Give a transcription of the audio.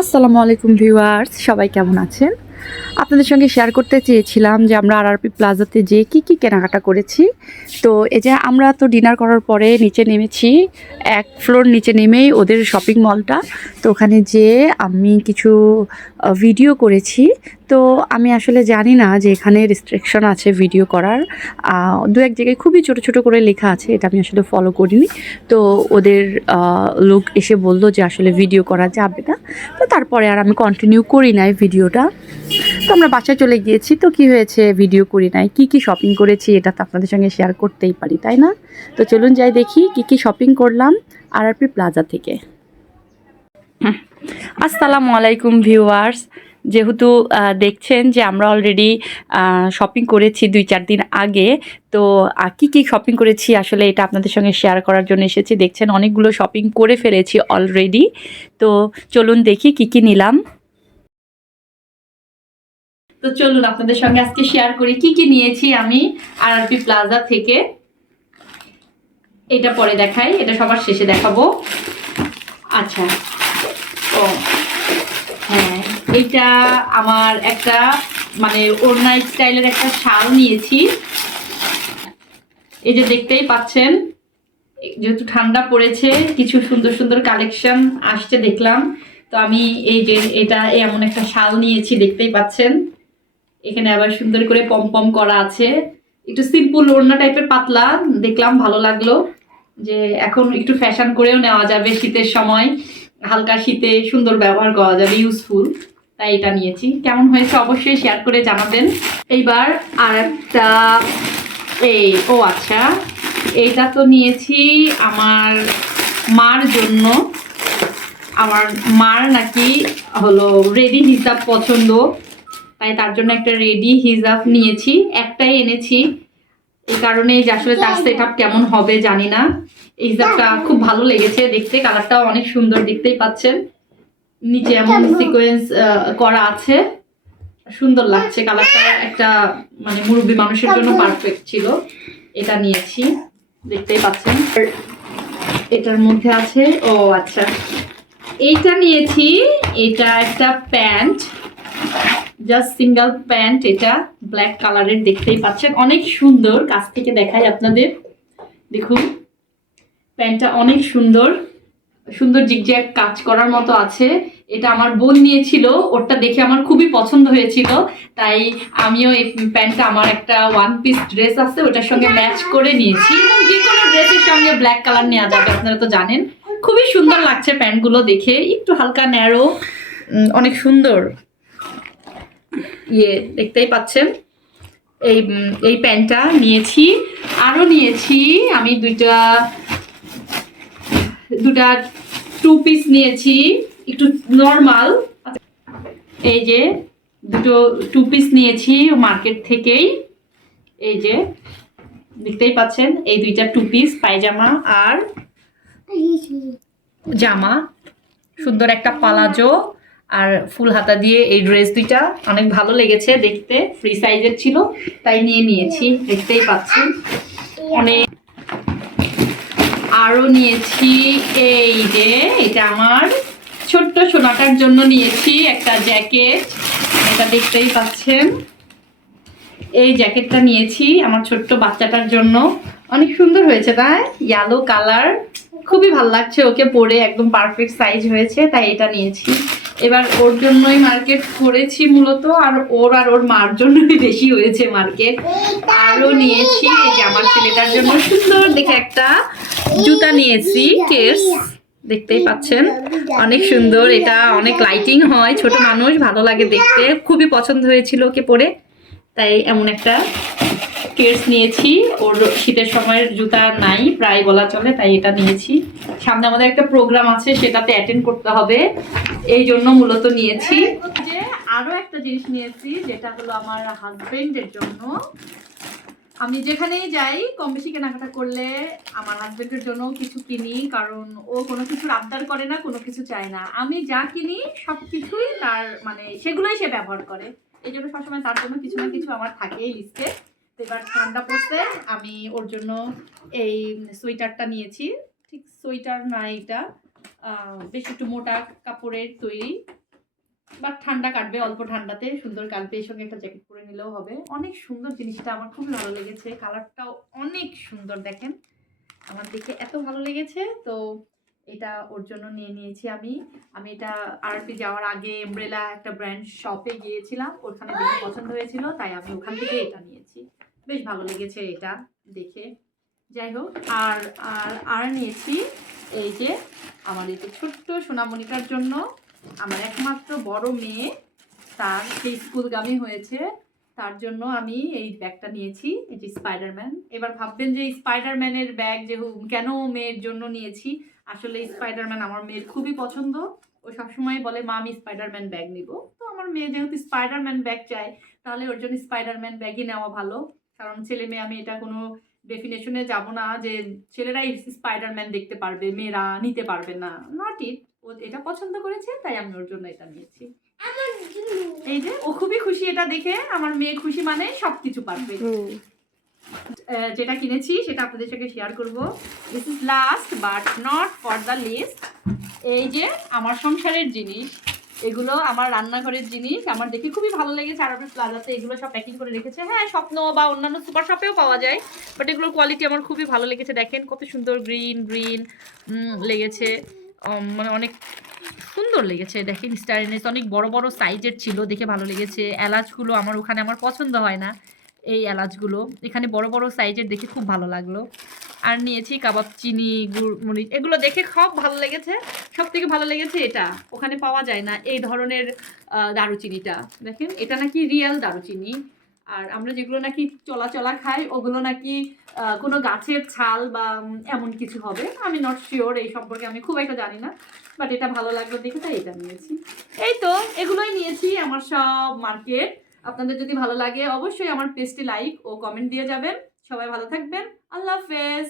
আসসালামু আলাইকুম ভিউয়ার্স, সবাই কেমন আছেন? আপনাদের সঙ্গে শেয়ার করতে চেয়েছিলাম যে আমরা আরআরপি প্লাজাতে যেয়ে কী কেনাকাটা করেছি। তো এই যে আমরা তো ডিনার করার পরে নিচে নেমেছি, এক ফ্লোর নিচে নেমেই ওদের শপিং মলটা। তো ওখানে যেয়ে আমি কিছু ভিডিও করেছি। তো আমি আসলে জানি না যে এখানে রেস্ট্রিকশন আছে ভিডিও করার। দু এক জায়গায় খুবই ছোট ছোট করে লেখা আছে, এটা আমি আসলে ফলো করিনি। তো ওদের লোক এসে বলল যে আসলে ভিডিও করা যাবে না। তো তারপরে আর আমি কন্টিনিউ করি নাই ভিডিওটা। তো আমরা বাসায় চলে গিয়েছি, তো কি হয়েছে, ভিডিও করি নাই। কি শপিং করেছি এটা তো আপনাদের সঙ্গে শেয়ার করতেই পারি, তাই না? তো চলুন যাই দেখি কি শপিং করলাম আরআরপি প্লাজা থেকে। আসসালামু আলাইকুম ভিউয়ার্স, যেহেতু দেখছেন যে আমরা অলরেডি শপিং করেছি 2-4 দিন আগে। তো কি শপিং করেছি আসলে এটা আপনাদের সঙ্গে শেয়ার করার জন্য এসেছি। দেখছেন অনেকগুলো শপিং করে ফেলেছি অলরেডি। তো চলুন দেখি কি নিলাম। তো চলুন আপনাদের সঙ্গে আজকে শেয়ার করি কি নিয়েছি আমি আরআরপি প্লাজা থেকে। এটা পরে দেখাই, এটা সবার শেষে দেখাবো। আচ্ছা, ও হ্যাঁ, এইটা আমার একটা মানে ওড়না স্টাইলের একটা শাল নিয়েছি। এই যে দেখতেই পাচ্ছেন, যেহেতু ঠান্ডা পড়েছে কিছু সুন্দর সুন্দর কালেকশন আসছে দেখলাম। তো আমি এই যে এটা এমন একটা শাল নিয়েছি, দেখতেই পাচ্ছেন। এখানে আবার সুন্দর করে পম করা আছে, একটু সিম্পল ওড়না টাইপের, পাতলা, দেখলাম ভালো লাগলো। যে এখন একটু ফ্যাশন করেও নেওয়া যাবে, শীতের সময় হালকা শীতে সুন্দর ব্যবহার করা যাবে, ইউজফুল। তাই এটা নিয়েছি। কেমন হয়েছে অবশ্যই শেয়ার করে জানাবেন। এইবার আর একটা আচ্ছা, এইটা তো নিয়েছি আমার মার জন্য। আমার মার নাকি হলো রেডি হিজাব পছন্দ, তাই তার জন্য একটা রেডি হিজাব নিয়েছি। একটাই এনেছি এই কারণে যে আসলে তার সেটআপ কেমন হবে জানি না। এই হিজাবটা খুব ভালো লেগেছে দেখতে, কালারটাও অনেক সুন্দর, দেখতেই পাচ্ছেন। নিচে এমন সিকোয়েন্স করা আছে, সুন্দর লাগছে কালারটা। একটা মানে মুরব্বী মানুষের জন্য পারফেক্ট ছিল। এটা নিয়েছি, দেখতেই পাচ্ছেন। এটার মধ্যে আছে আচ্ছা, এইটা নিয়েছি। এটা একটা প্যান্ট, জাস্ট সিঙ্গেল প্যান্ট। এটা ব্ল্যাক কালারের, দেখতেই পাচ্ছেন অনেক সুন্দর। কাছ থেকে দেখাই আপনাদের, দেখুন প্যান্টটা অনেক সুন্দর, সুন্দর জিগজ্যাগ কাজ করার মতো আছে। এটা আমার বোন নিয়েছিল, ওরটা দেখে আমার খুবই পছন্দ হয়েছিল, তাই আমিও এই প্যান্টটা, আমার একটা ওয়ান পিস ড্রেস আছে ওটার সঙ্গে ম্যাচ করে নিয়েছি। যে কোনো ড্রেসের সঙ্গে ব্ল্যাক কালার নেওয়া যাবে, আপনারা তো জানেন। খুবই সুন্দর লাগছে প্যান্টগুলো দেখে, একটু হালকা ন্যারো, অনেক সুন্দর। দেখতেই পাচ্ছেন। এই প্যান্টটা নিয়েছি। আরো নিয়েছি আমি দুটা টু পিস নিয়েছি, একটু নর্মাল। এই যে দুটো টু পিস নিয়েছি মার্কেট থেকেই। এই যে দেখতেই পাচ্ছেন, এই দুইটা টু পিস, পায়জামা আর জামা। সুন্দর একটা পালাজো আর ফুল হাতা দিয়ে এই ড্রেস দুইটা অনেক ভালো লেগেছে দেখতে, ফ্রি সাইজের ছিল তাই নিয়েছি। দেখতেই পাচ্ছেন অনেক। আরো নিয়েছি এই যে, এটা আমার ছোট্ট সোনাটার জন্য নিয়েছি একটা জ্যাকেট। এটা দেখতেই পাচ্ছেন, এই জ্যাকেটটা নিয়েছি আমার ছোট্ট বাচ্চাটার জন্য। অনেক সুন্দর হয়েছে, তাই ইয়েলো কালার, খুবই ভালো লাগছে ওকে পরে, একদম পারফেক্ট সাইজ হয়েছে, তাই এটা নিয়েছি। এবার ওর জন্যই মার্কেট করেছি মূলত, আর ওর মার জন্যই বেশি হয়েছে মার্কেট। আরো নিয়েছি এই যে আমার ছেলেটার জন্য সুন্দর দেখে একটা জুতা নিয়েছি, কেস, দেখতেই পাচ্ছেন অনেক সুন্দর। এটা অনেক লাইটিং হয়, ছোট মানুষ ভালো লাগে দেখতে, খুবই পছন্দ হয়েছিল ওকে পরে, তাই এমন একটা কেস নিয়েছি। ওর শীতের সময়ের জুতা নাই প্রায় বলা চলে, তাই এটা নিয়েছি। সামনে আমাদের একটা প্রোগ্রাম আছে, সেটাতে অ্যাটেন্ড করতে হবে, এই জন্য মূলত নিয়েছি। যে আরো একটা জিনিস নিয়েছি, যেটা হলো আমার হাজবেন্ডের জন্য। আমি যেখানেই যাই কম বেশি কেনাকাটা করলে আমার হাজবেন্ডের জন্য কিছু কিনি, কারণ ও কোনো কিছুর আবদার করে না, কোনো কিছু চায় না। আমি যা কিনি সবকিছুই তার মানে সেগুলোই সে ব্যবহার করে, এই জন্য সবসময় তার জন্য কিছু না কিছু আমার থাকেই লিস্টে। তো এবার ঠান্ডা পড়তে আমি ওর জন্য এই সোয়েটারটা নিয়েছি। ঠিক সোয়েটার না, এটা বেশ একটু মোটা কাপড়ের তৈরি, বাট ঠান্ডা কাটবে, অল্প ঠান্ডাতে সুন্দর কাটবে। এর সঙ্গে একটা জ্যাকেট পরে নিলেও হবে। অনেক সুন্দর জিনিসটা, আমার খুবই ভালো লেগেছে। কালারটাও অনেক সুন্দর, দেখেন আমার দেখে এত ভালো লেগেছে। তো এটা ওর জন্য নিয়ে নিয়েছি আমি। এটা আরপি যাওয়ার আগে এমব্রেলা একটা ব্র্যান্ড শপে গিয়েছিলাম, ওখানে দেখে পছন্দ হয়েছিল, তাই আমি ওখান থেকে এটা নিয়েছি। বেশ ভালো লেগেছে এটা দেখে। যাই হোক, আর আর আর নিয়েছি এই যে আমার এই যে ছোট্ট সোনামণিটার জন্য, আমার একমাত্র বড় মেয়ে, তার সেই স্কুলগামী হয়েছে, তার জন্য আমি এই ব্যাগটা নিয়েছি, এই যে স্পাইডারম্যান। এবার ভাববেন যে স্পাইডারম্যানের ব্যাগ যে কেন মেয়ের জন্য নিয়েছি। আসলে স্পাইডারম্যান আমার মেয়ের খুবই পছন্দ, ও সবসময় বলে মা আমি স্পাইডারম্যান ব্যাগ নিব। তো আমার মেয়ে যেহেতু স্পাইডারম্যান ব্যাগ চায়, তাহলে ওর জন্য স্পাইডারম্যান ব্যাগই নেওয়া ভালো। কারণ ছেলে মেয়ে আমি এটা কোনো ডেফিনেশনে যাব না যে ছেলেরাই স্পাইডারম্যান দেখতে পারবে, মেয়েরা নিতে পারবে না, নট ইট। ও এটা পছন্দ করেছে, তাই আমি ওর জন্য এটা নিয়েছি। এই যে ও খুবই খুশি এটা দেখে, আমার মেয়ে খুশি মানে সবকিছু পারবে। যেটা কিনেছি সেটা আপনাদের সাথে শেয়ার করব। This is last but not for the least. এই যে আমার সংসারের জিনিস, এগুলো আমার রান্নাঘরের জিনিস, আমার দেখে খুবই ভালো লেগেছে। আরবি প্লাজাতে এগুলো সব প্যাকিং করে রেখেছে। হ্যাঁ, স্বপ্ন বা অন্যান্য সুপার শপেও পাওয়া যায়, বাট এগুলোর কোয়ালিটি আমার খুবই ভালো লেগেছে। দেখেন কত সুন্দর গ্রিন গ্রিন লেগেছে, মানে অনেক সুন্দর লেগেছে। দেখেন স্টারনেস অনেক বড় বড় সাইজের ছিল, দেখে ভালো লেগেছে। এলাচগুলো আমার ওখানে আমার পছন্দ হয় না, এই এলাচগুলো এখানে বড় বড় সাইজের, দেখে খুব ভালো লাগলো। আর নিয়েছি কাবাব চিনি, গুড় মরিচ, এগুলো দেখে খুব ভালো লেগেছে। সব থেকে ভালো লেগেছে এটা, ওখানে পাওয়া যায় না এই ধরনের দারুচিনিটা। দেখেন এটা নাকি রিয়েল দারুচিনি। আর আমরা যেগুলো নাকি চলা খাই, ওগুলো নাকি কোনো গাছের ছাল বা এমন কিছু হবে। আমি নট শিওর, এই সম্পর্কে আমি খুব একটা জানি না, বাট এটা ভালো লাগলো দেখে তাই এটা নিয়েছি। এই তো এগুলোই নিয়েছি আমার সব মার্কেট। আপনাদের যদি ভালো লাগে অবশ্যই আমার পেজটি লাইক ও কমেন্ট দিয়ে যাবেন। সবাই ভালো থাকবেন, আল্লাহ হাফেজ।